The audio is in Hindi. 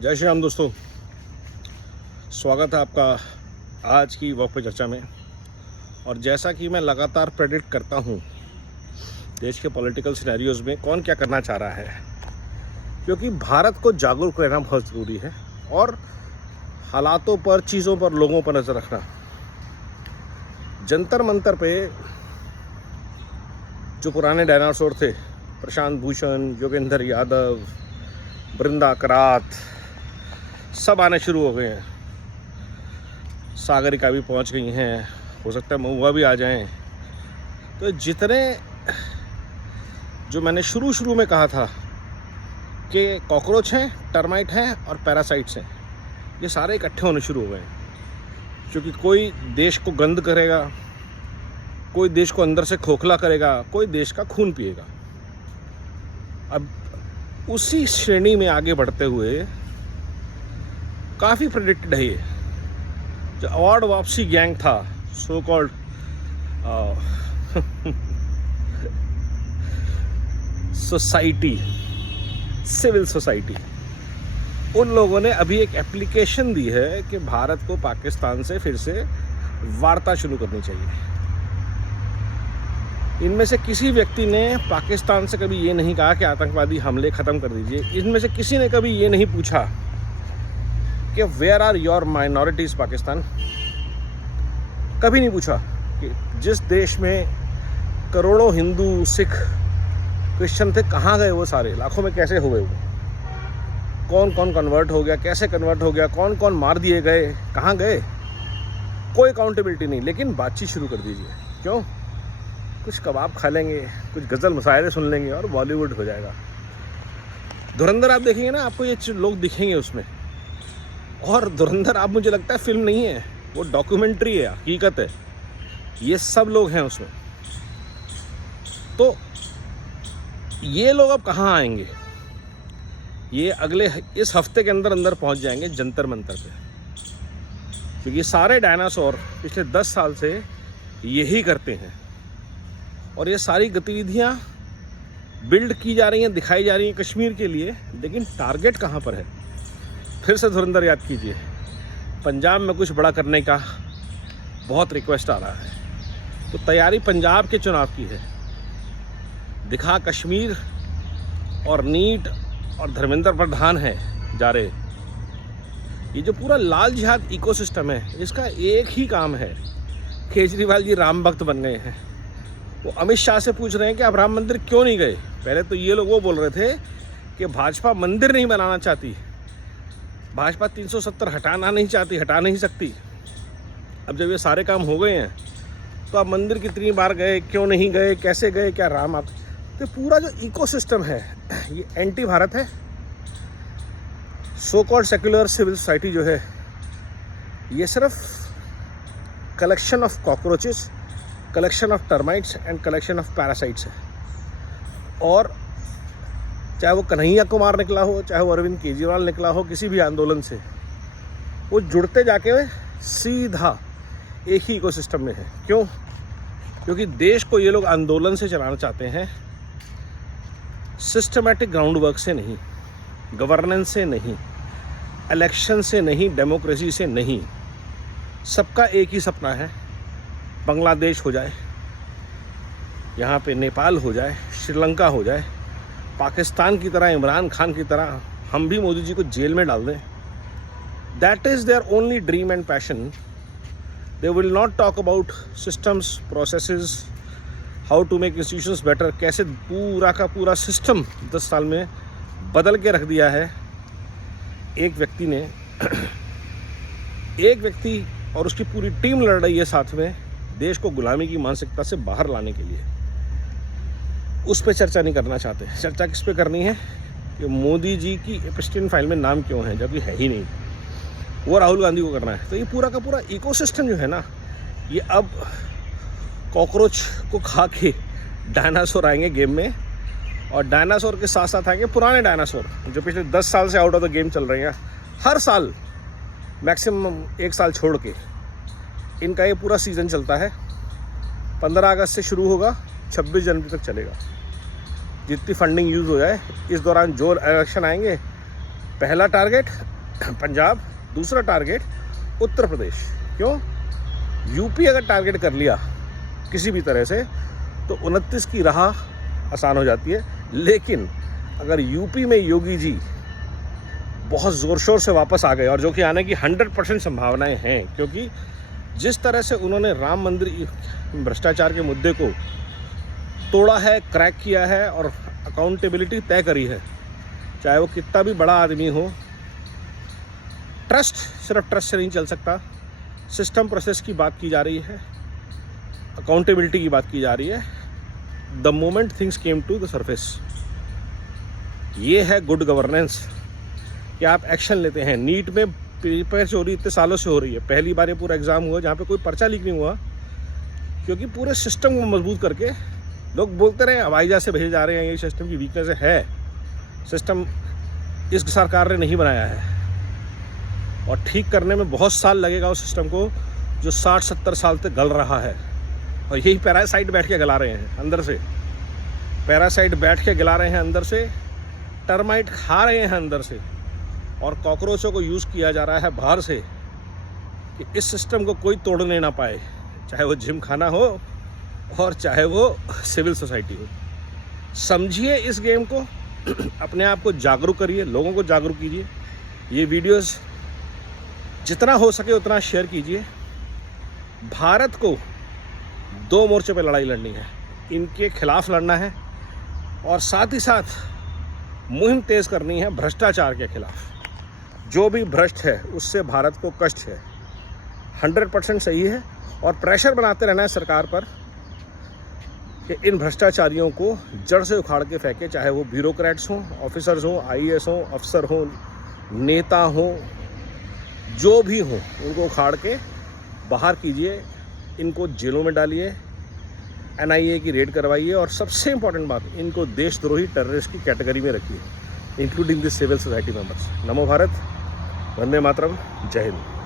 जय श्री राम दोस्तों, स्वागत है आपका आज की वॉक पे चर्चा में। और जैसा कि मैं लगातार प्रेडिक्ट करता हूँ, देश के पॉलिटिकल सिनेरियोज़ में कौन क्या करना चाह रहा है, क्योंकि भारत को जागरूक रहना बहुत ज़रूरी है और हालातों पर, चीज़ों पर, लोगों पर नज़र रखना। जंतर मंतर पे जो पुराने डायनासोर थे, प्रशांत भूषण, योगेंद्र यादव, बृंदा करात, सब आने शुरू हो गए हैं। सागरिका भी पहुंच गई हैं, हो सकता है महुआ भी आ जाएं। तो जितने जो मैंने शुरू में कहा था कि कॉकरोच हैं, टर्माइट हैं और पैरासाइट्स हैं, ये सारे इकट्ठे होने शुरू हो गए हैं। क्योंकि कोई देश को गंद करेगा, कोई देश को अंदर से खोखला करेगा, कोई देश का खून पिएगा। अब उसी श्रेणी में आगे बढ़ते हुए काफ़ी प्रेडिक्टेड है ये जो अवार्ड वापसी गैंग था, so called society, civil society, उन लोगों ने अभी एक एप्लीकेशन दी है कि भारत को पाकिस्तान से फिर से वार्ता शुरू करनी चाहिए। इनमें से किसी व्यक्ति ने पाकिस्तान से कभी ये नहीं कहा कि आतंकवादी हमले ख़त्म कर दीजिए। इनमें से किसी ने कभी ये नहीं पूछा कि where are your minorities Pakistan. कभी नहीं पूछा कि जिस देश में करोड़ों हिंदू, सिख, क्रिश्चियन थे, कहाँ गए वो सारे, लाखों में कैसे हुए वो, कौन कौन कन्वर्ट हो गया, कैसे कन्वर्ट हो गया, कौन कौन मार दिए गए, कहाँ गए। कोई अकाउंटेबिलिटी नहीं। लेकिन बातचीत शुरू कर दीजिए। क्यों? कुछ कबाब खा लेंगे, कुछ गज़ल मुशायरे सुन लेंगे और बॉलीवुड हो जाएगा। धुरंधर आप देखेंगे ना, आपको ये लोग दिखेंगे उसमें। और धुरंधर आप, मुझे लगता है फिल्म नहीं है, वो डॉक्यूमेंट्री है, हकीकत है। ये सब लोग हैं उसमें। तो ये लोग अब कहाँ आएंगे? ये अगले इस हफ्ते के अंदर पहुंच जाएंगे जंतर मंतर पे, क्योंकि सारे डायनासोर पिछले 10 साल से यही करते हैं। और ये सारी गतिविधियां बिल्ड की जा रही हैं, दिखाई जा रही हैं कश्मीर के लिए, लेकिन टारगेट कहाँ पर है? फिर से धुरंधर याद कीजिए। पंजाब में कुछ बड़ा करने का बहुत रिक्वेस्ट आ रहा है, तो तैयारी पंजाब के चुनाव की है। दिखा कश्मीर और नीट और धर्मेंद्र प्रधान है जा रहे। ये जो पूरा लाल जिहाद इकोसिस्टम है, इसका एक ही काम है। केजरीवाल जी राम भक्त बन गए हैं। वो अमित शाह से पूछ रहे हैं कि आप राम मंदिर क्यों नहीं गए। पहले तो ये लोग वो बोल रहे थे कि भाजपा मंदिर नहीं बनाना चाहती, भाजपा 370 हटाना नहीं चाहती, हटा नहीं सकती। अब जब ये सारे काम हो गए हैं, तो आप मंदिर कितनी बार गए, क्यों नहीं गए, कैसे गए, क्या राम आप। तो पूरा जो इकोसिस्टम है ये एंटी भारत है। So called secular civil society जो है, ये सिर्फ collection of cockroaches, collection of termites and collection of parasites है। और चाहे वो कन्हैया कुमार निकला हो, चाहे वो अरविंद केजरीवाल निकला हो, किसी भी आंदोलन से, वो जुड़ते जाके सीधा एक ही इकोसिस्टम में है। क्यों? क्योंकि देश को ये लोग आंदोलन से चलाना चाहते हैं, सिस्टमैटिक ग्राउंड वर्क से नहीं, गवर्नेंस से नहीं, इलेक्शन से नहीं, डेमोक्रेसी से नहीं। सबका एक ही सपना है, बांग्लादेश हो जाए, यहाँ पे नेपाल हो जाए, श्रीलंका हो जाए, पाकिस्तान की तरह, इमरान खान की तरह हम भी मोदी जी को जेल में डाल दें। That is their only dream and passion. They will not talk about systems, processes, how to make institutions better. कैसे पूरा का पूरा सिस्टम 10 साल में बदल के रख दिया है एक व्यक्ति ने। एक व्यक्ति और उसकी पूरी टीम लड़ रही है साथ में, देश को गुलामी की मानसिकता से बाहर लाने के लिए। उस पर चर्चा नहीं करना चाहते। चर्चा किस पे करनी है कि मोदी जी की एप्स्टीन फाइल में नाम क्यों है, जबकि है ही नहीं। वो राहुल गांधी को करना है। तो ये पूरा का पूरा इकोसिस्टम जो है ना, ये अब कॉकरोच को खा के डायनासोर आएंगे गेम में। और डायनासोर के साथ साथ आएंगे पुराने डायनासोर जो पिछले 10 साल से आउट ऑफ द गेम चल रहे हैं। हर साल मैक्सिमम 1 साल छोड़ के इनका ये पूरा सीज़न चलता है। 15 अगस्त से शुरू होगा, 26 जनवरी तक चलेगा। जितनी फंडिंग यूज़ हो जाए, इस दौरान जो इलेक्शन आएंगे पहला टारगेट पंजाब, दूसरा टारगेट उत्तर प्रदेश। क्यों? यूपी अगर टारगेट कर लिया किसी भी तरह से तो 29 की राह आसान हो जाती है। लेकिन अगर यूपी में योगी जी बहुत ज़ोर शोर से वापस आ गए, और जो कि आने की 100% संभावनाएं हैं, क्योंकि जिस तरह से उन्होंने राम मंदिर भ्रष्टाचार के मुद्दे को तोड़ा है, क्रैक किया है और अकाउंटेबिलिटी तय करी है, चाहे वो कितना भी बड़ा आदमी हो, ट्रस्ट सिर्फ ट्रस्ट से नहीं चल सकता। सिस्टम प्रोसेस की बात की जा रही है, अकाउंटेबिलिटी की बात की जा रही है। The moment things came to the surface, ये है गुड गवर्नेंस कि आप एक्शन लेते हैं। नीट में पेपर चोरी इतने सालों से हो रही है, पहली बार ये पूरा एग्ज़ाम हुआ जहाँ पे कोई पर्चा लीक नहीं हुआ, क्योंकि पूरे सिस्टम को मजबूत करके लोग बोलते रहे हवाई जहाज से भेजे जा रहे हैं, ये सिस्टम की वीकनेस है। सिस्टम इस सरकार ने नहीं बनाया है और ठीक करने में बहुत साल लगेगा उस सिस्टम को जो 60-70 साल तक गल रहा है। और यही पैरासाइट बैठ के गला रहे हैं अंदर से, पैरासाइट बैठ के गला रहे हैं अंदर से, टर्माइट खा रहे हैं अंदर से, और कॉकरोचों को यूज़ किया जा रहा है बाहर से कि इस सिस्टम को कोई तोड़ने ना पाए, चाहे वो जिम खाना हो और चाहे वो सिविल सोसाइटी हो। समझिए इस गेम को, अपने आप को जागरूक करिए, लोगों को जागरूक कीजिए। ये वीडियोस जितना हो सके उतना शेयर कीजिए। भारत को 2 मोर्चों पे लड़ाई लड़नी है, इनके खिलाफ लड़ना है और साथ ही साथ मुहिम तेज़ करनी है भ्रष्टाचार के खिलाफ। जो भी भ्रष्ट है उससे भारत को कष्ट है, 100% सही है। और प्रेशर बनाते रहना है सरकार पर कि इन भ्रष्टाचारियों को जड़ से उखाड़ के फेंके, चाहे वो ब्यूरोक्रेट्स हों, ऑफिसर्स हों, IAS हों, अफसर हों, नेता हों, जो भी हों, उनको उखाड़ के बाहर कीजिए, इनको जेलों में डालिए, NIA की रेड करवाइए और सबसे इम्पॉर्टेंट बात, इनको देशद्रोही टेररिस्ट की कैटेगरी में रखिए, including the civil society members. Namo Bharat, Vande Mataram, जय हिंद।